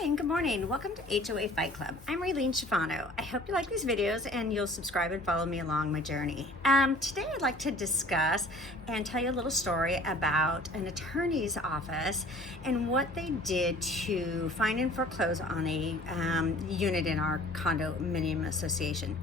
Hi and good morning. Welcome to HOA Fight Club. I'm Raylene Schifano. I hope you like these videos and you'll subscribe and follow me along my journey. Today I'd like to discuss and tell you a little story about an attorney's office and what they did to find and foreclose on a unit in our condominium association.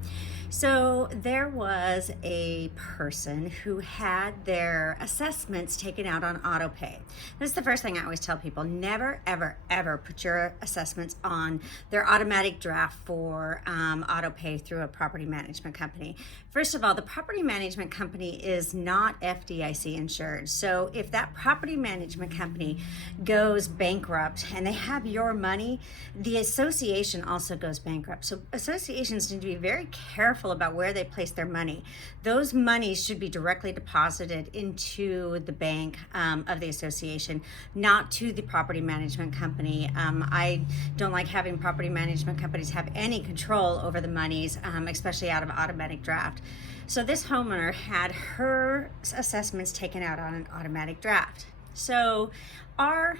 So there was a person who had their assessments taken out on auto pay. This is the first thing I always tell people: never, ever, ever put your assessments on their automatic draft for auto pay through a property management company. First of all, the property management company is not FDIC insured. So if that property management company goes bankrupt and they have your money, the association also goes bankrupt. So associations need to be very careful about where they place their money. Those monies should be directly deposited into the bank of the association, not to the property management company. I don't like having property management companies have any control over the monies, especially out of automatic draft. So this homeowner had her assessments taken out on an automatic draft. So our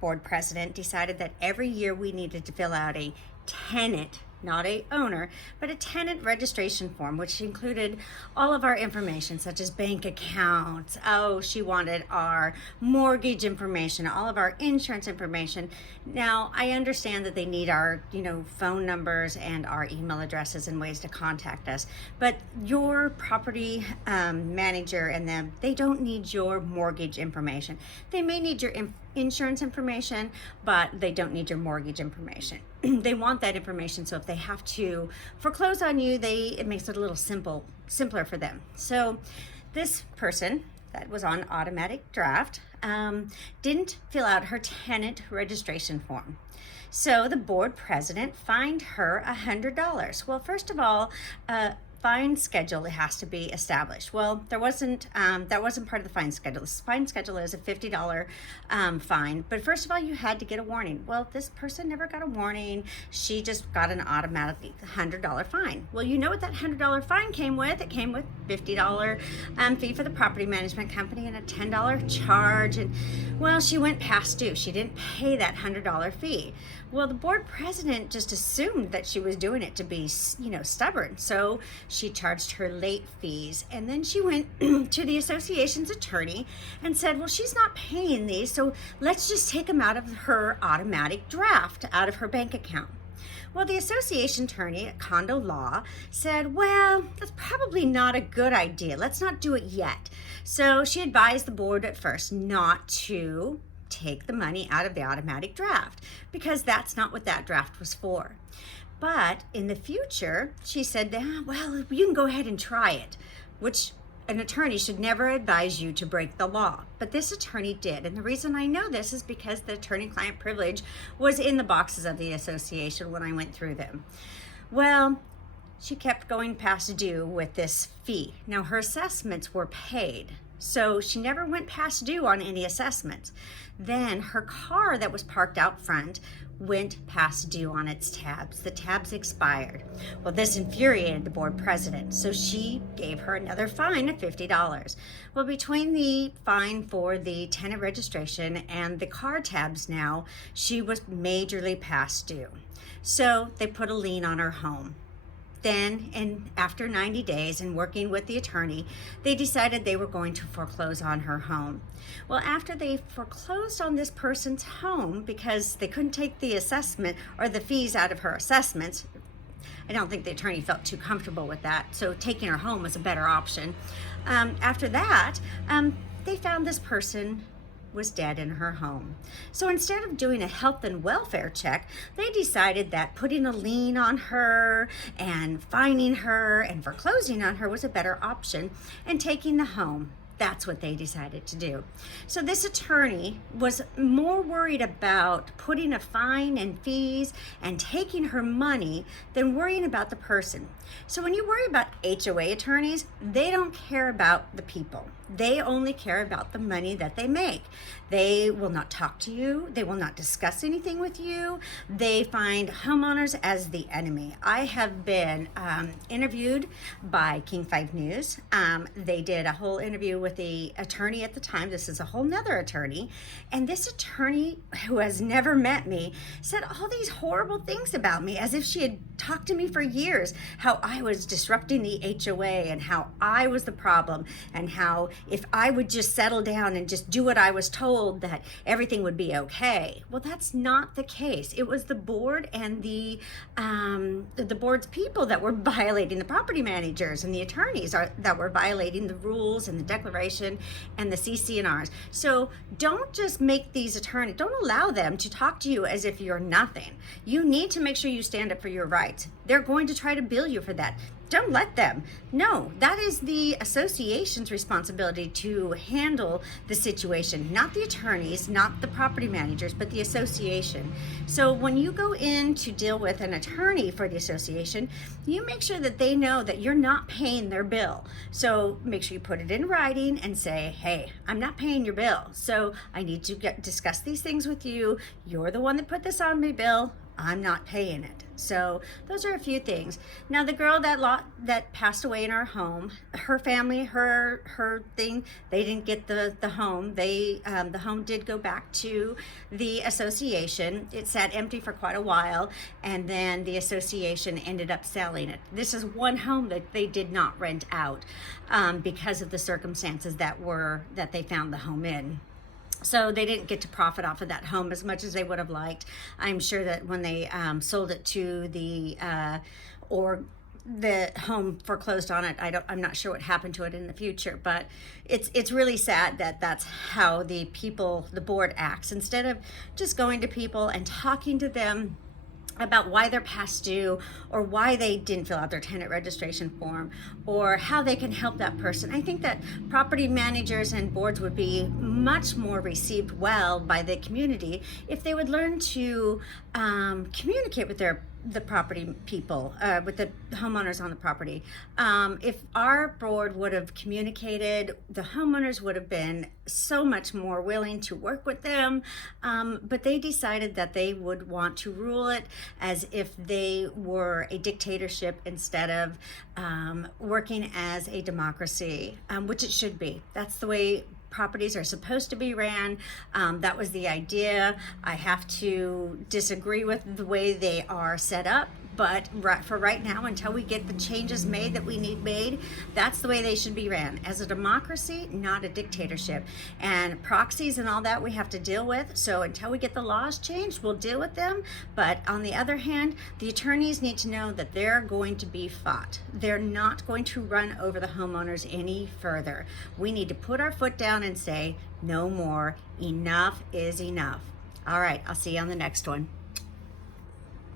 board president decided that every year we needed to fill out a tenant, not a owner, but a tenant registration form, which included all of our information, such as bank accounts. Oh, she wanted our mortgage information, all of our insurance information. Now, I understand that they need our, phone numbers and our email addresses and ways to contact us, but your property manager and them, they don't need your mortgage information. They may need your insurance information, but they don't need your mortgage information. They want that information, so if they have to foreclose on you, it makes it a little simpler for them. So this person that was on automatic draft didn't fill out her tenant registration form. So the board president fined her $100. Well, first of all, fine schedule has to be established. Well, that wasn't part of the fine schedule. The fine schedule is a $50 fine, but first of all, you had to get a warning. Well, this person never got a warning. She just got an automatic $100 fine. Well, you know what that $100 fine came with? It came with $50 fee for the property management company and a $10 charge. And well, she went past due. She didn't pay that $100 fee. Well, the board president just assumed that she was doing it to be, stubborn. So she charged her late fees, and then she went to the association's attorney and said, well, she's not paying these, so let's just take them out of her automatic draft, out of her bank account. Well, the association attorney at Condo Law said, well, that's probably not a good idea. Let's not do it yet. So she advised the board at first not to take the money out of the automatic draft, because that's not what that draft was for. But in the future, she said, well, you can go ahead and try it, which an attorney should never advise you to break the law. But this attorney did. And the reason I know this is because the attorney-client privilege was in the boxes of the association when I went through them. Well, she kept going past due with this fee. Now, her assessments were paid, so she never went past due on any assessments. Then her car that was parked out front went past due on its tabs. The tabs expired. Well, this infuriated the board president, so she gave her another fine of $50. Well, between the fine for the tenant registration and the car tabs now, she was majorly past due. So they put a lien on her home. Then, and after 90 days and working with the attorney, they decided they were going to foreclose on her home. Well, after they foreclosed on this person's home because they couldn't take the assessment or the fees out of her assessments, I don't think the attorney felt too comfortable with that, so taking her home was a better option. After that, they found this person was dead in her home. So instead of doing a health and welfare check, they decided that putting a lien on her and fining her and foreclosing on her was a better option, and taking the home. That's what they decided to do. So this attorney was more worried about putting a fine and fees and taking her money than worrying about the person. So when you worry about HOA attorneys, they don't care about the people. They only care about the money that they make. They will not talk to you. They will not discuss anything with you. They find homeowners as the enemy. I have been interviewed by King 5 News. They did a whole interview with the attorney at the time. This is a whole nother attorney. And this attorney, who has never met me, said all these horrible things about me as if she had talked to me for years, how I was disrupting the HOA and how I was the problem, and how if I would just settle down and just do what I was told, that everything would be okay. Well, that's not the case. It was the board and the board's people that were violating, the property managers and the attorneys that were violating the rules and the declaration and the CC&Rs. So don't just make these attorneys, don't allow them to talk to you as if you're nothing. You need to make sure you stand up for your rights. They're going to try to bill you for that. Don't let them. No, that is the association's responsibility to handle the situation, not the attorneys, not the property managers, but the association. So when you go in to deal with an attorney for the association, you make sure that they know that you're not paying their bill. So make sure you put it in writing and say, hey, I'm not paying your bill. So I need to discuss these things with you. You're the one that put this on my bill. I'm not paying it. So those are a few things. Now, the girl that passed away in our home, her family, her thing, they didn't get the home. The home did go back to the association. It sat empty for quite a while, and then the association ended up selling it. This is one home that they did not rent out because of the circumstances that they found the home in. So they didn't get to profit off of that home as much as they would have liked. I'm sure that when they sold it to the home foreclosed on it, I'm not sure what happened to it in the future, but it's really sad that that's how the board acts. Instead of just going to people and talking to them about why they're past due, or why they didn't fill out their tenant registration form, or how they can help that person. I think that property managers and boards would be much more received well by the community if they would learn to communicate with the property people, with the homeowners on the property. If our board would have communicated, the homeowners would have been so much more willing to work with them, but they decided that they would want to rule it as if they were a dictatorship instead of working as a democracy, which it should be. That's the way properties are supposed to be ran. That was the idea. I have to disagree with the way they are set up, but for right now, until we get the changes made that we need made, that's the way they should be ran, as a democracy, not a dictatorship. And proxies and all that we have to deal with. So until we get the laws changed, we'll deal with them. But on the other hand, the attorneys need to know that they're going to be fought. They're not going to run over the homeowners any further. We need to put our foot down and say, no more. Enough is enough. All right, I'll see you on the next one.